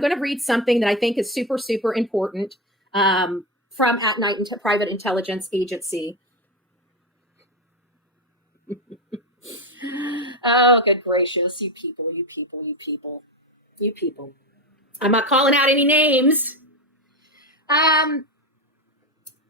going to read something that I think is super, super important from At Night Private Intelligence Agency. Oh, good gracious. You people, you people, you people, you people. I'm not calling out any names.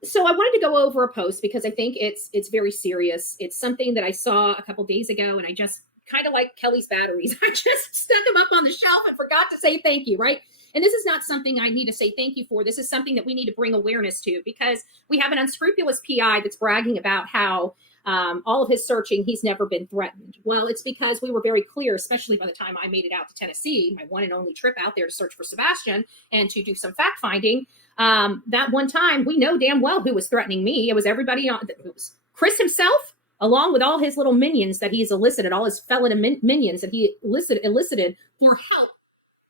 So I wanted to go over a post because I think it's very serious. It's something that I saw a couple days ago, and I just kind of like Kelly's batteries. I just stuck them up on the shelf and forgot to say thank you, right? And this is not something I need to say thank you for. This is something that we need to bring awareness to, because we have an unscrupulous PI that's bragging about how all of his searching, he's never been threatened. Well, it's because we were very clear, especially by the time I made it out to Tennessee, my one and only trip out there to search for Sebastian and to do some fact finding. That one time, we know damn well who was threatening me. It was everybody on. It was Chris himself, along with all his little minions that he's elicited, all his felon minions that he elicited for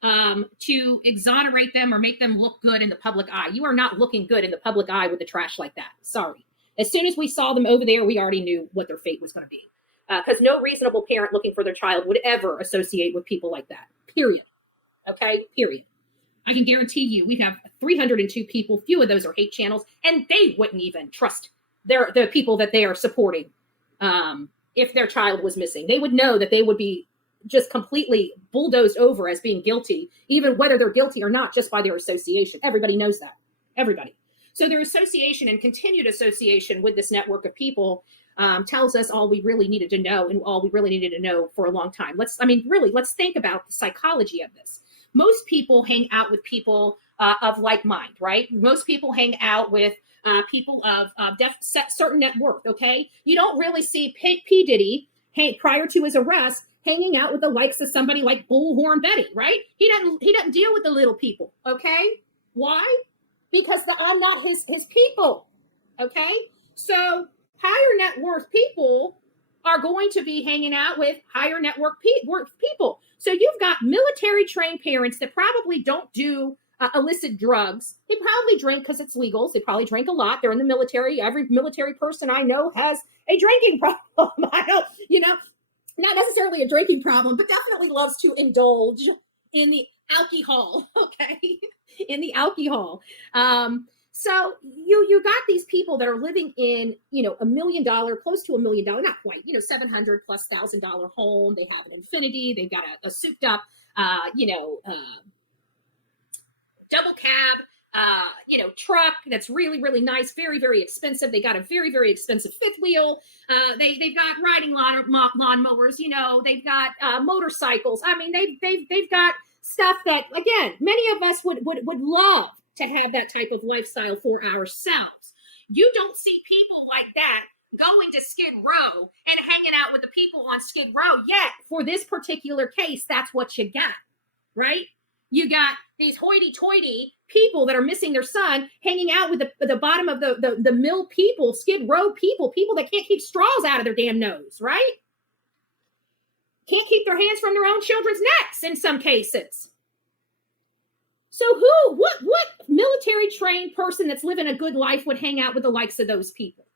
help to exonerate them or make them look good in the public eye. You are not looking good in the public eye with the trash like that. Sorry. As soon as we saw them over there, we already knew what their fate was going to be. Because no reasonable parent looking for their child would ever associate with people like that. Period. Okay? Period. I can guarantee you we have 302 people. Few of those are hate channels, and they wouldn't even trust the people that they are supporting if their child was missing. They would know that they would be just completely bulldozed over as being guilty, even whether they're guilty or not, just by their association. Everybody knows that. Everybody. So their association and continued association with this network of people tells us all we really needed to know, and all we really needed to know for a long time. Let's think about the psychology of this. Most people hang out with people of like mind, right? Most people hang out with people of certain net worth, okay? You don't really see P. Diddy prior to his arrest hanging out with the likes of somebody like Bullhorn Betty, right? He doesn't deal with the little people, okay? Why? Because I'm not his people, okay? So higher net worth people are going to be hanging out with higher net worth people. So you've got military trained parents that probably don't do illicit drugs. They probably drink because it's legal. They probably drink a lot. They're in the military. Every military person I know has a drinking problem. I don't, not necessarily a drinking problem, but definitely loves to indulge in the alcohol, okay? In the alcohol. So you got these people that are living in, $1 million, close to $1 million, not quite, $700,000+ home. They have an Infinity. They've got a souped up, double cab, truck that's really, really nice, very, very expensive. They got a very, very expensive fifth wheel. They've got riding lawnmowers. They've got motorcycles. I mean, they've got stuff that, again, many of us would love to have that type of lifestyle for ourselves. You don't see people like that going to Skid Row and hanging out with the people on Skid Row. Yet, for this particular case, that's what you got, right? You got these hoity-toity people that are missing their son hanging out with the bottom of the mill people, Skid Row people that can't keep straws out of their damn nose, right? Can't keep their hands from their own children's necks in some cases. So what military trained person that's living a good life would hang out with the likes of those people?